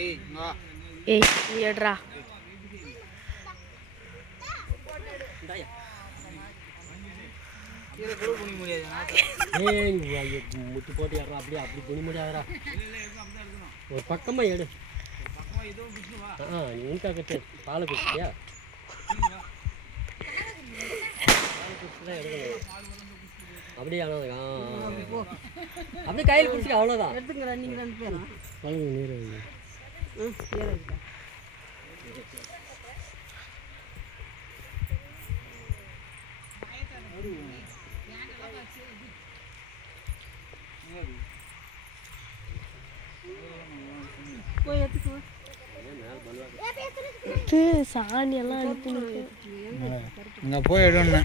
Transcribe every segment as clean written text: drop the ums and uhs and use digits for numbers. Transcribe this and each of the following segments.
ஏய் ஏட்ரா முட்டு போட்டு ஏறா அப்படியே அப்படி துணி முடியாதரா ஒரு பக்கமாக எடு நீக்கா கட்டு பால் குடிச்சியா அப்படியே அப்படியே கையில் குடிச்சிக்க அவ்வளோதான் எடுத்துக்கிறேன் நீங்கள் 2 பேரும் நீர் போய் எடுத்துக்கோ சாணி எல்லாம் அடித்து இங்கே போய் எடுன்னு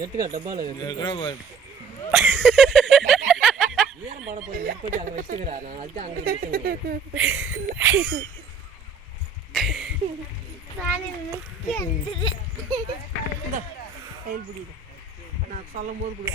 எடுத்துக்கா டப்பாவில் ஏன் பாட போய் எப்படி அங்கே வச்சுக்கிறா நான் அதுக்கு அங்கே கையில் பிடிக்குது நான் சொல்லும் போது பிடி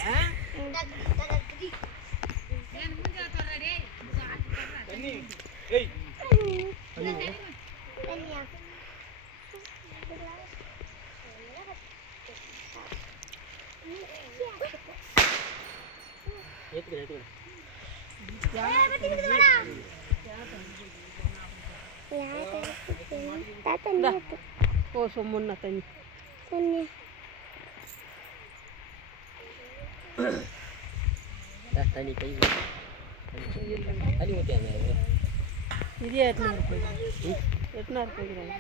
ஓ சொன்னா தண்ணி தண்ணி கை தண்ணி ஊற்றியாங்க இதே 800 போய்க்கிறாங்க